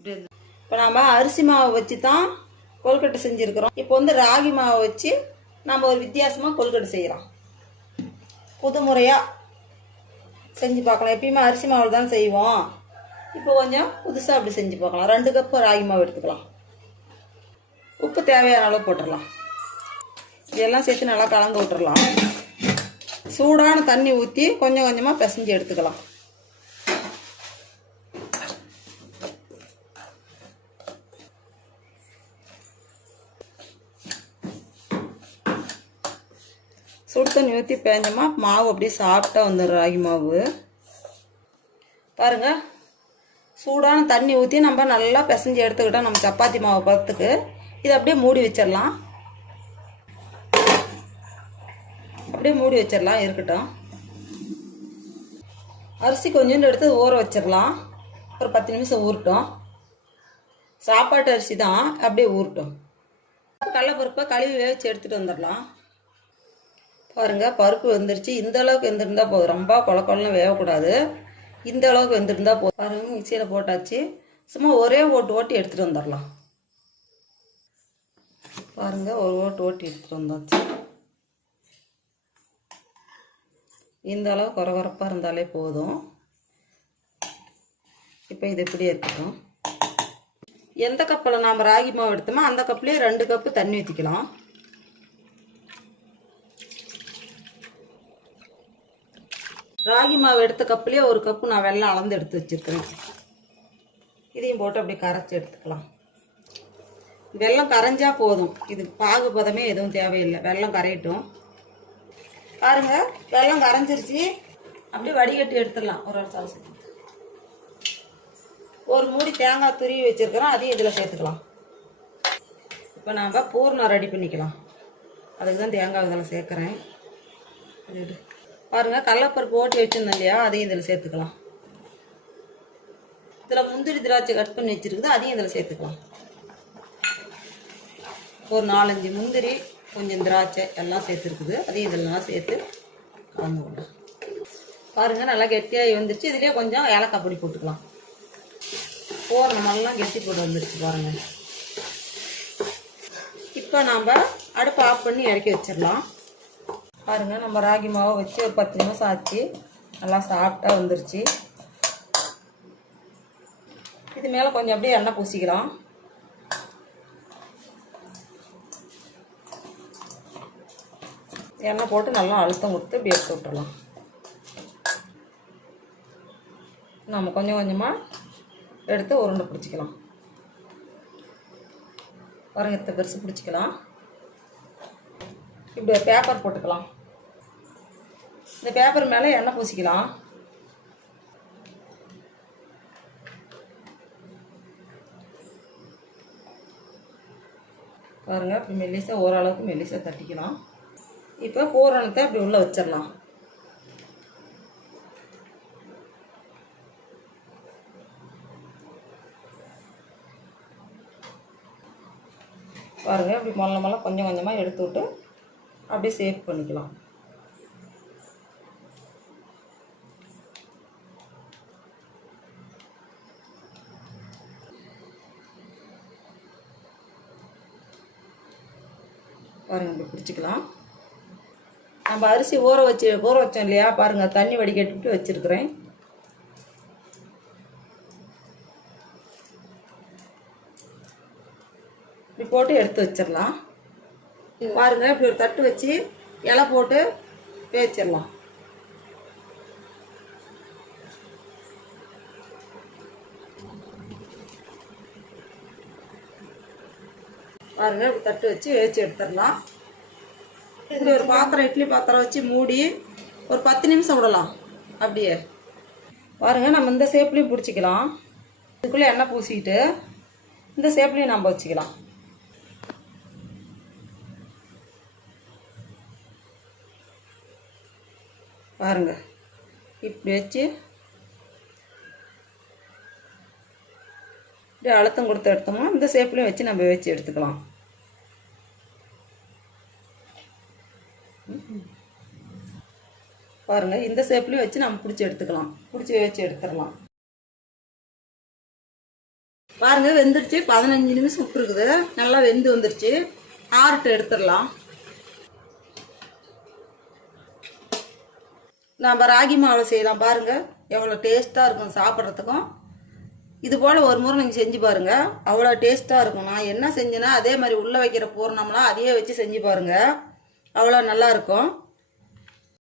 இப்போ நாம் அரிசி மாவை வச்சு தான் கொழுக்கட்டை செஞ்சுருக்கிறோம். இப்போ வந்து ராகி மாவை வச்சு நம்ம ஒரு வித்தியாசமாக கொழுக்கட்டை செய்யலாம். புது முறையாக செஞ்சு பார்க்கலாம். எப்பயுமே அரிசி மாவில் தான் செய்வோம். இப்போ கொஞ்சம் புதுசாக அப்படி செஞ்சு பார்க்கலாம். 2 கப்பு ராகி மாவு எடுத்துக்கலாம். உப்பு தேவையான அளவு போட்டுடலாம். இதெல்லாம் சேர்த்து நல்லா கலந்து விட்டுறலாம். சூடான தண்ணி ஊற்றி கொஞ்சம் கொஞ்சமாக பிசைஞ்சு எடுத்துக்கலாம். சுடு தண்ணி ஊற்றி பேஞ்சோமா மாவு அப்படியே சாப்பிட்டா வந்துடும். ராகி மாவு பாருங்கள், சூடான தண்ணி ஊற்றி நம்ம நல்லா பிசைஞ்சு எடுத்துக்கிட்டோம். நம்ம சப்பாத்தி மாவு பத்துக்கு இதை அப்படியே மூடி வச்சிடலாம். அப்படியே மூடி வச்சிடலாம், இருக்கட்டும். அரிசி கொஞ்சோண்டு எடுத்து ஊற வச்சிடலாம். ஒரு 10 நிமிஷம் ஊறட்டும். சாப்பாட்டு அரிசி தான், அப்படியே ஊறட்டும். கடலைப்பருப்பை கழுவி வேவிச்சு எடுத்துகிட்டு வந்துடலாம். பாருங்கள், பருப்பு வெந்துருச்சு. இந்த அளவுக்கு வெந்திருந்தா போதும். ரொம்ப கொலன்னு வேகக்கூடாது. இந்த அளவுக்கு வெந்திருந்தா போதும். பாருங்கள், மிக்சியில் போட்டாச்சு. சும்மா ஒரே ஓட்டி எடுத்துகிட்டு வந்துடலாம். பாருங்கள், ஒரு ஓட்டி எடுத்துகிட்டு வந்தாச்சு. இந்த அளவு கொரகொரப்பாக இருந்தாலே போதும். இப்போ இது இப்படியே இருக்கட்டும். எந்த கப்பில் நாம் ராகி மாவு எடுத்தோமோ அந்த கப்லேயே 2 கப்பு தண்ணி ஊற்றிக்கலாம். ராகி மாவு எடுத்த கப்புலேயே 1 கப்பு நான் வெல்லம் அளந்து எடுத்து வச்சுருக்கிறேன். இதையும் போட்டு அப்படியே கரைச்சி எடுத்துக்கலாம். வெல்லம் கரைஞ்சா போதும். இது பாகு பதமே எதுவும் தேவையில்லை. வெல்லம் கரையட்டும். பாருங்கள், வெல்லம் கரைஞ்சிருச்சு. அப்படியே வடிகட்டி எடுத்துடலாம். ஒரு மூடி தேங்காய் துருவி வச்சுருக்கிறோம். அதையும் இதில் சேர்த்துக்கலாம். இப்போ நாம் பூர்ணம் ரெடி பண்ணிக்கலாம். அதுக்கு தான் தேங்காய் இதில் சேர்க்குறேன். பாருங்கள், கடலைப்பருப்பு ஓட்டி வச்சுருந்தோம் இல்லையா, அதையும் இதில் சேர்த்துக்கலாம். இதில் முந்திரி திராட்சை கட் பண்ணி வச்சுருக்குது, அதையும் இதில் சேர்த்துக்கலாம். ஒரு 4-5 முந்திரி, கொஞ்சம் திராட்சை எல்லாம் சேர்த்துருக்குது. அதையும் இதெல்லாம் சேர்த்து கலந்து விடலாம். பாருங்கள், நல்லா கெட்டியாக வந்துருச்சு. இதுலேயே கொஞ்சம் ஏலக்காய் பொடி போட்டுக்கலாம். நம்மளாம் கெட்டி போட்டு வந்துருச்சு பாருங்கள். இப்போ நாம் அடுப்பை ஆஃப் பண்ணி இறக்கி வச்சிடலாம். பாருங்கள், நம்ம ராகி மாவை வச்சு ஒரு 10 நிமிஷம் ஆச்சு. நல்லா சாஃப்டாக வந்துருச்சு. இது மேலே கொஞ்சம் அப்படியே எண்ணெய் பூசிக்கலாம். எண்ணெய் போட்டு நல்லா அழுத்தம் கொடுத்து இப்படி எடுத்து விட்டுறலாம். நம்ம கொஞ்சம் கொஞ்சமாக எடுத்து உருண்டை பிடிச்சிக்கலாம். பாருங்கள், இத்த பெருசு பிடிச்சிக்கலாம். இப்படி ஒரு பேப்பர் போட்டுக்கலாம். இந்த பேப்பர் மேலே எண்ணெய் பூசிக்கலாம். பாருங்கள், இப்படி மெல்லிசாக ஓரளவுக்கு மெல்லிசாக தட்டிக்கலாம். இப்போ பூரணத்தை இப்படி உள்ளே வச்சிடலாம். பாருங்கள், இப்படி மொல்ல கொஞ்சம் கொஞ்சமாக எடுத்து விட்டு அப்படியே சேவ் பண்ணிக்கலாம். பாருங்கள், இப்படி பிடிச்சிக்கலாம். நம்ம அரிசி ஊற வச்சோம் இல்லையா, பாருங்கள், தண்ணி வடிகட்டிட்டு வச்சுருக்கிறேன். இப்படி போட்டு எடுத்து வச்சிடலாம். பாருங்கள், இப்படி ஒரு தட்டு வச்சு இலை போட்டு வேச்சிடலாம். பாருங்கள், இப்படி தட்டு வச்சு வேச்சு எடுத்துடலாம். இப்படி ஒரு பாத்திரம், இட்லி பாத்திரம் வச்சு மூடி ஒரு 10 நிமிஷம் விடலாம். அப்படியே பாருங்கள், நம்ம இந்த ஷேப்லேயும் பிடிச்சிக்கலாம். இதுக்குள்ளே எண்ணெய் பூசிக்கிட்டு இந்த ஷேப்லேயும் நம்ம வச்சுக்கலாம். பாருங்கள், இப்படி வச்சு இப்படி அழுத்தம் கொடுத்து எடுத்தோம்னா இந்த ஷேப்லேயும் வச்சு நம்ம வச்சு எடுத்துக்கலாம். பாருங்கள், இந்த ஷேப்லேயும் வச்சு நம்ம பிடிச்சி எடுத்துக்கலாம். பிடிச்சி வச்சு எடுத்துடலாம். பாருங்கள் வெந்துருச்சு. 15 நிமிஷம் விட்டுருக்குது. நல்லா வெந்து வந்துருச்சு. ஆறுட்டு எடுத்துடலாம். நம்ம ராகி மாவில் செய்யலாம். பாருங்கள் எவ்வளோ டேஸ்ட்டாக இருக்கும் சாப்பிட்றதுக்கும். இது போல் ஒரு முறை நீங்கள் செஞ்சு பாருங்கள். அவ்வளோ டேஸ்ட்டாக இருக்கும். நான் என்ன செஞ்சேன்னா அதே மாதிரி உள்ளே வைக்கிற பூரணம்லாம் அதையே வச்சு செஞ்சு பாருங்கள். அவ்வளோ நல்லாயிருக்கும்.